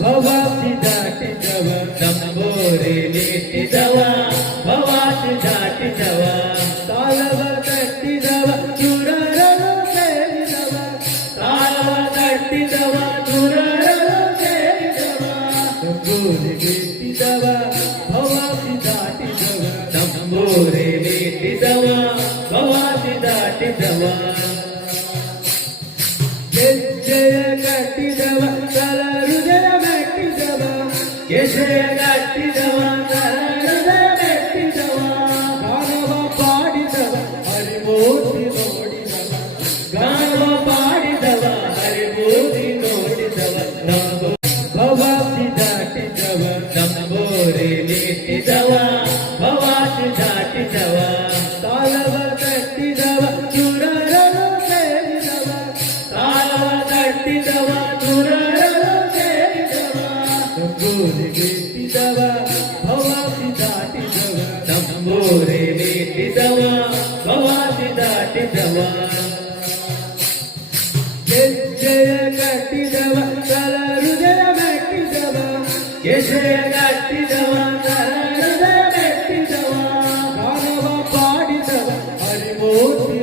ಭವಾಸಿ ದಾಟಿದವ ತಂಬೋರೆ ನೀಟ್ಟಿದವ ಭವಾಸಿ ದಾಟಿದವ ತಾಳವ ತಟ್ಟಿದವ ಚುರರನು ಸೇರಿದವ ತಾಳವ ತಟ್ಟಿದವ ಚುರರನು ಸೇರಿದವ ತಂಬೋರೆ ನೀಟ್ಟಿದವ ಭವಾಸಿ ದಾಟಿದವ ತಂಬೋರೆ ನೀಟ್ಟಿದವ ಭವಾಸಿ ದಾಟಿದವ ಹೆಜ್ಜೆಯ ಕಟ್ಟಿದವ ತಲ ಹೃದಯ ಮೆಟ್ಟಿದವ ಹೆಜ್ಜೆಯ ಕಟ್ಟಿದವ ತಲ ಹೃದಯ ಮೆಟ್ಟಿದವ ಗಾನವ ಪಾಡಿದವ ಹರಿಮೂರ್ತಿ ನೋಡಿದವ ಗಾನವ ಪಾಡಿದವ ಹರಿಮೂರ್ತಿ ನೋಡಿದವ ನಂಬೋ ಭವಾಸಿ ದಾಟಿದವ ನಂಬೋರೆ ನೀಟ್ಟಿದವ ಭವಾಸಿ ದಾಟಿದವ ತಾಳವ ತಟ್ಟಿದವ ಚುರರನು ಸೇರಿದವ ತಾಳವ ತಟ್ಟಿದವ ಚುರರನು ಸೇರಿದವ ತಂಬೋರೆ ನೀಟ್ಟಿದವ ಭವಾಸಿ ದಾಟಿದವ ತಂಬೋರೆ ನೀಟ್ಟಿದವ ಭವಾಸಿ ದಾಟಿದವ ಹೆಜ್ಜೆಯ ಕಟ್ಟಿದವ ತಲ ಹೃದಯ ಮೆಟ್ಟಿದವ ಹೆಜ್ಜೆಯ ಕಟ್ಟಿದವ ತಲ ಹೃದಯ ಮೆಟ್ಟಿದವ ಗಾನವ ಪಾಡಿದವ ಹರಿಮೂರ್ತಿ